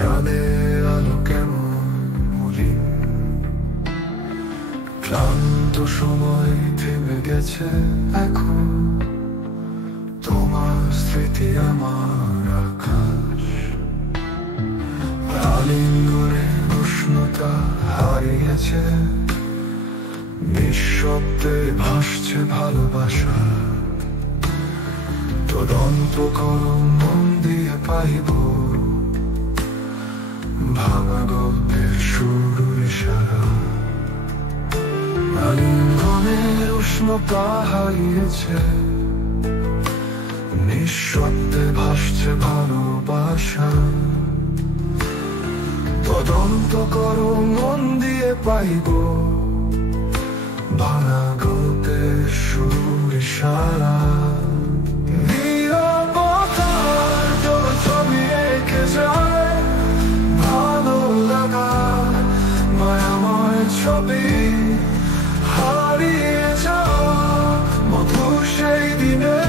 চাঁদের আলো কেমন মলিন, ক্লান্ত সময় থেমে গেছে এখন। তোমার স্মৃতি আমার আকাশ, আলিঙ্গনে উষ্ণতা হারিয়েছে, নিঃশব্দে ভাসছে ভালোবাসা। তদন্ত করো, মন দিয়ে পাইব ভাঙা গল্পের শুরু ইশারা। আলিঙ্গনের উষ্ণতা হারিয়েছে, নিঃশব্দে ভাসছে ভালোবাসা। তদন্ত করো, মন দিয়ে পাইব ভাঙা গল্পের শুরু ইশারা। নীরবতার ছবি এঁকে যায় ভালো লাগা, মায়াময় ছবি হারিয়ে যাওয়া। মধুর সেই দিনে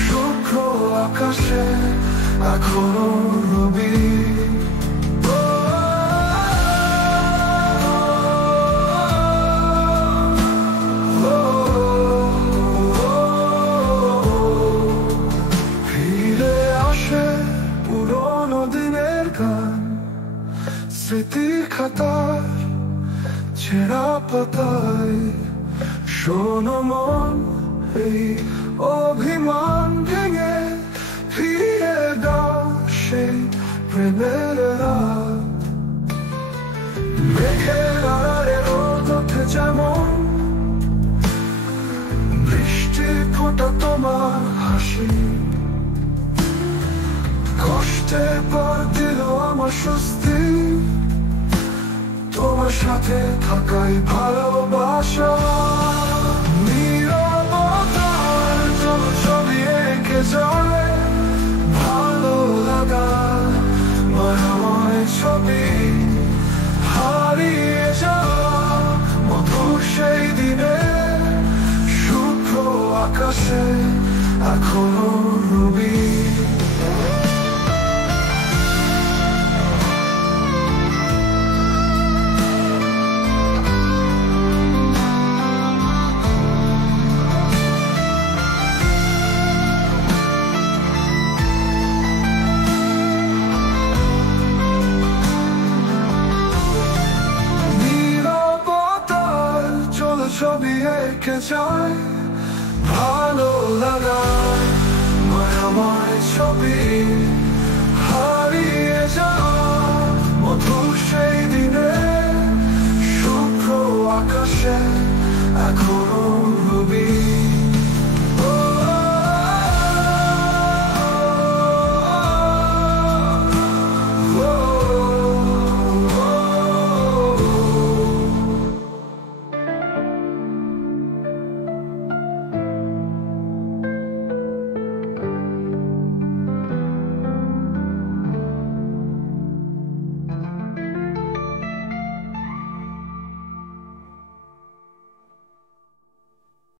শুভ্র আকাশে এখনো রবি। স্মৃতির খাতার ছেঁড়া পাতায় শোনো মন, এই অভিমান ভেঙে ফিরে দাও সেই প্রেমের রাত। মেঘের আড়ালে রোদ ওঠে যেমন, বৃষ্টির ফোঁটা তোমার হাসি। কষ্টে পর দিল আমার স্বস্তি, তোমার সাথে থাকাই ভালোবাসা। নীরবতার ছবি এঁকে যায় ভালো লাগা, মায়াময় ছবি হারিয়ে যাওয়া। মধুর সেই দিনে শুভ্র আকাশে এখনো রবি। ছবি এঁকে যায় ভালো লাগা, মায়াময় ছবি হারিয়ে যাওয়া।